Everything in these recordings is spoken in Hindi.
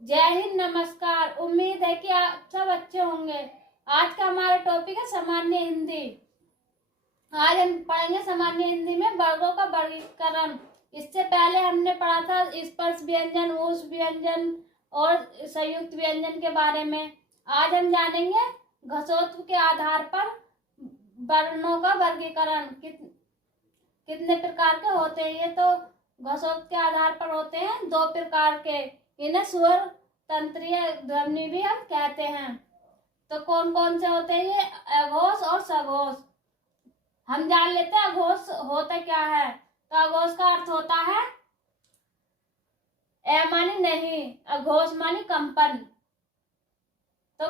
जय हिंद, नमस्कार। उम्मीद है कि आप सब अच्छे होंगे। आज का हमारा टॉपिक है सामान्य हिंदी। आज हम पढ़ेंगे सामान्य हिंदी में वर्गों का वर्गीकरण। इससे पहले हमने पढ़ा था स्पर्श व्यंजन, उस व्यंजन और संयुक्त व्यंजन के बारे में। आज हम जानेंगे घसोत्व के आधार पर वर्णों का वर्गीकरण कितने प्रकार के होते हैं। ये तो घसोत्व के आधार पर होते हैं 2 प्रकार के। इन्हें स्वर, तंत्रीय, ध्वनि भी हम कहते हैं। तो कौन कौन से होते हैं ये? अघोष और सघोष। हम जान लेते हैं अघोष होता क्या है। तो अघोष का अर्थ होता है ए मानी नहीं, अघोष मानी कंपन। तो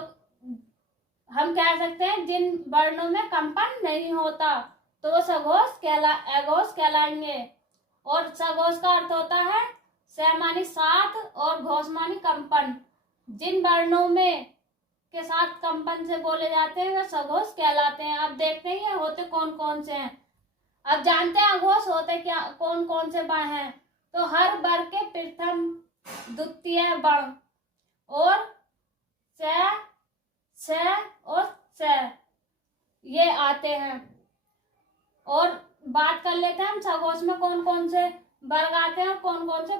हम कह सकते हैं जिन वर्णों में कंपन नहीं होता तो वो अघोष कहलाएंगे। और सघोष का अर्थ होता है स मानी साथ और घोष मानी कंपन। जिन वर्णों में के साथ कंपन से बोले जाते हैं वे सघोष कहलाते हैं। अब देखते हैं ये होते कौन कौन से हैं। अब जानते हैं अघोष होते क्या, कौन कौन से वर्ण हैं। तो हर वर्ग के प्रथम, द्वितीय वर्ण और स और स ये आते हैं। और बात कर लेते हैं हम सघोष में कौन कौन से वर्ग आते हैं और कौन कौन से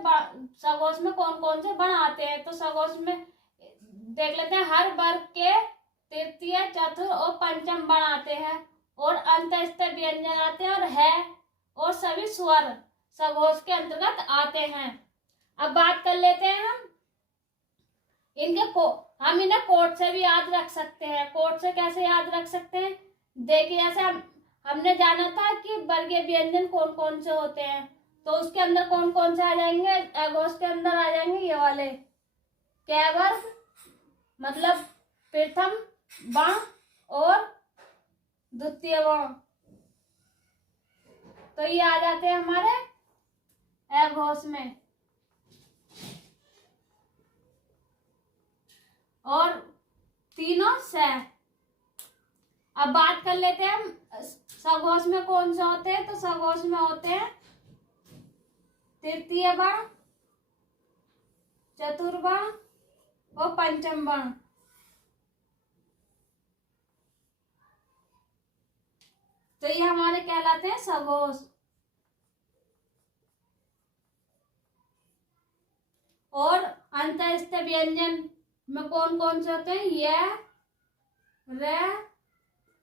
सघोष में कौन कौन से वर्ण आते हैं। तो सघोष में देख लेते हैं हर वर्ग के तृतीय, चतुर्थ और पंचम वर्ण आते हैं और अंतस्थ व्यंजन आते हैं और है और सभी स्वर सघोष के अंतर्गत आते हैं। अब बात कर लेते हैं हम इन्हें कोड से भी याद रख सकते हैं। कोड से कैसे याद रख सकते हैं? देखिए, जैसे हमने जाना था कि वर्गीय व्यंजन कौन कौन से होते हैं, तो उसके अंदर कौन कौन से आ जाएंगे? अघोष के अंदर आ जाएंगे ये वाले कै वर्ग, मतलब प्रथम वर्ण और द्वितीय वर्ण। तो ये आ जाते हैं हमारे अघोष में। और तीनों से। अब बात कर लेते हैं हम सघोष में कौन से होते हैं। तो सघोष में होते हैं तृतीय वर्ण, चतुर्वर्ण और पंचम वर्ण। तो ये हमारे कहलाते हैं सघोष। और अंतस्थ व्यंजन में कौन कौन से होते हैं? य, र,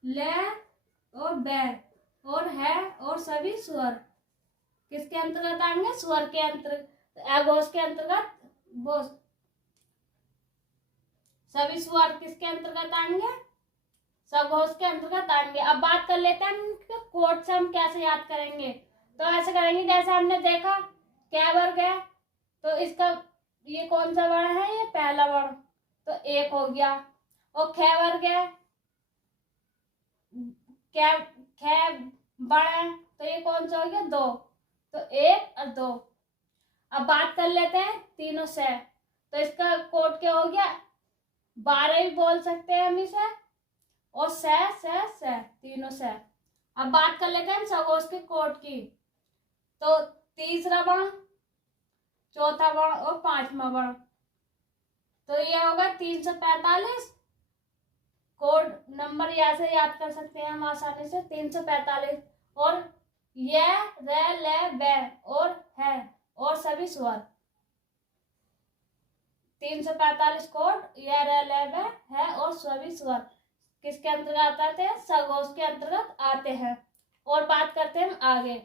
ल और बै और है और सभी स्वर किसके अंतर्गत आएंगे? स्वर के अंतर्गत, अघोष के अंतर्गत। वो सभी स्वर किसके अंतर्गत आएंगे? सघोष के अंतर्गत आएंगे। अब बात कर लेते हैं कोड से हम कैसे याद करेंगे। तो ऐसे करेंगे जैसे हमने देखा कै वर्ग है, तो इसका ये कौन सा वर्ण है? ये पहला वर्ण, तो 1 हो गया। और ख वर्ग है, ख वर्ण है, तो ये कौन सा हो गया? 2, तो 1 और 2। अब बात कर लेते हैं तीनों से। तो इसका कोड क्या हो गया? 12 भी बोल सकते हैं हम इसे, और से तीनों से। अब बात कर लेते हैं हम सघोष के कोड की। तो तीसरा वर्ण, चौथा वर्ण और पांचवा वर्ण। तो ये होगा 345। कोड नंबर यहाँ से याद कर सकते हैं हम आसानी से, 345। और य, र, ल, बै और है और सभी स्वर। 345 कोड य, र, ल, बै है और सभी स्वर किसके अंतर्गत आते हैं? सघोष के अंतर्गत आते हैं। और बात करते हैं हम आगे।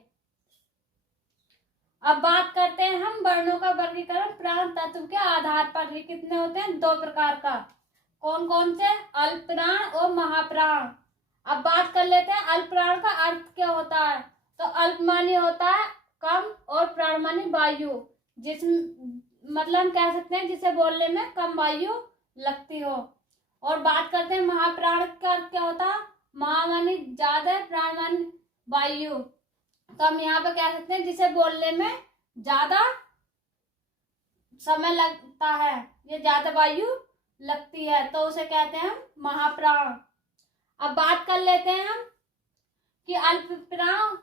अब बात करते हैं हम वर्णों का वर्गीकरण प्राण तत्व के आधार पर। ये कितने होते हैं? 2 प्रकार का। कौन कौन से? अल्पप्राण और महाप्राण। अब बात कर लेते हैं अल्पप्राण का अर्थ क्या होता है। तो अल्प मानी होता है कम और प्राण मानी वायु, मतलब हम कह सकते हैं जिसे बोलने में कम वायु लगती हो। और बात करते हैं महाप्राण का अर्थ क्या होता है? महा मानी ज्यादा, प्राण मानी वायु। तो हम यहाँ पे कह सकते हैं जिसे बोलने में ज्यादा समय लगता है, ये ज्यादा वायु लगती है, तो उसे कहते हैं हम महाप्राण। अब बात कर लेते हैं हम कि अल्पप्राण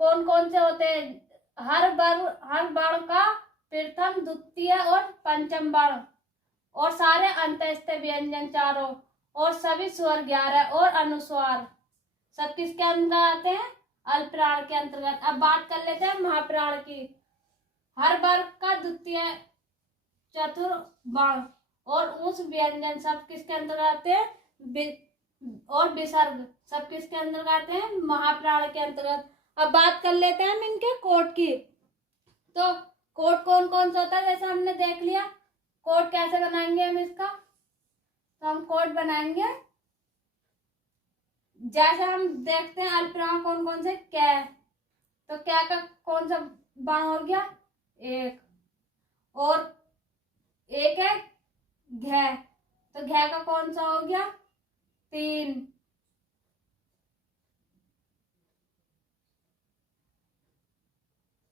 कौन कौन से होते हैं। हर वर्ण का प्रथम, द्वितीय और पंचम वर्ण और सारे अंतस्थ व्यंजन चारों और सभी स्वर 11 और अनुस्वार सब किसके अंतर्गत आते हैं? अल्पप्राण के अंतर्गत। अब बात कर लेते हैं महाप्राण की। हर वर्ग का द्वितीय चतुर्वर्ण और उस व्यंजन सब किसके अंतर्गत आते हैं? और विसर्ग सब किसके अंतर्गत आते हैं? महाप्राण के अंतर्गत। अब बात कर लेते हैं हम इनके कोट की। तो कोट कौन कौन सा होता है? जैसे हमने देख लिया। कोट कैसे बनाएंगे हम इसका? तो हम कोट बनाएंगे जैसे हम देखते हैं अल्पप्राण कौन कौन से? कै। तो क्या का कौन सा वर्ण हो गया? एक। और एक है घ। तो घ का कौन सा हो गया? 3।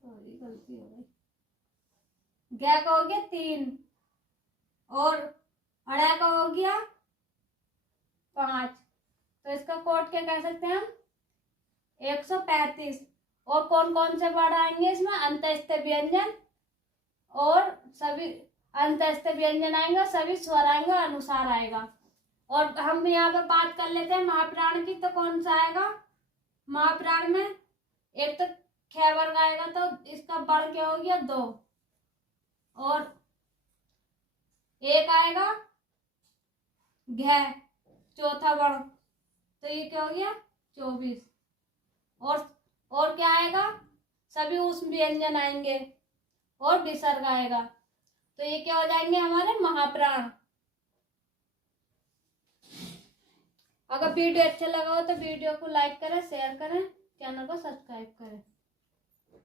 सॉरी गलती हो गई। घ का हो गया 3 और अड़ा का हो गया 5। तो इसका कोट क्या कह सकते हैं हम? 135। और कौन कौन से वर्ण आएंगे इसमें? अंतस्थ व्यंजन और सभी अंतस्थ व्यंजन आएंगे, सभी स्वर आएंगे और अनुसार आएगा। और हम यहाँ पर बात कर लेते हैं महाप्राण की। तो कौन सा आएगा महाप्राण में? एक तो ख वर्ग आएगा, तो इसका वर्ण क्या हो गया? 2। और एक आएगा घ, चौथा वर्ण, तो ये क्या हो गया? 24। और क्या आएगा? सभी उस व्यंजन आएंगे और विसर्ग आएगा। तो ये क्या हो जाएंगे हमारे? महाप्राण। अगर वीडियो अच्छा लगा हो तो वीडियो को लाइक करें, शेयर करें, चैनल को सब्सक्राइब करें।